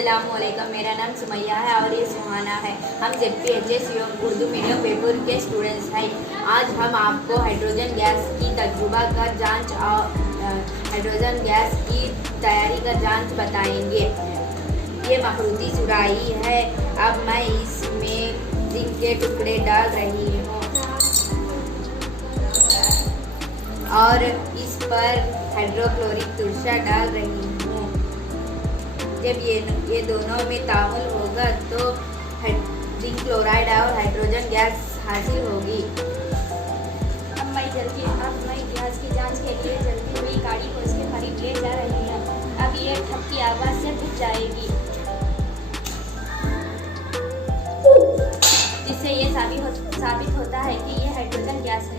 अस्सलामुअलैकुम, मेरा नाम सुमैया है और ये सुहाना है। हम ZPHS उर्दू मीडियम बेपुर के स्टूडेंट्स हैं। आज हम आपको हाइड्रोजन गैस की तजुर्बा का जांच और हाइड्रोजन गैस की तैयारी का जांच बताएंगे। ये मखरूती सुराही है। अब मैं इसमें जिंक के टुकड़े डाल रही हूँ और इस पर हाइड्रोक्लोरिक तुरशा डाल रही हूँ। जब ये दोनों में तामुल होगा तो जिंक क्लोराइड और हाइड्रोजन गैस हासिल होगी। अब मैं गैस की जांच के लिए जल्दी हुई गाड़ी को इसके करीब ले जा रही हूँ। अब ये ठप की आवाज़ से बुझ जाएगी, जिससे ये साबित होता है कि ये हाइड्रोजन गैस है।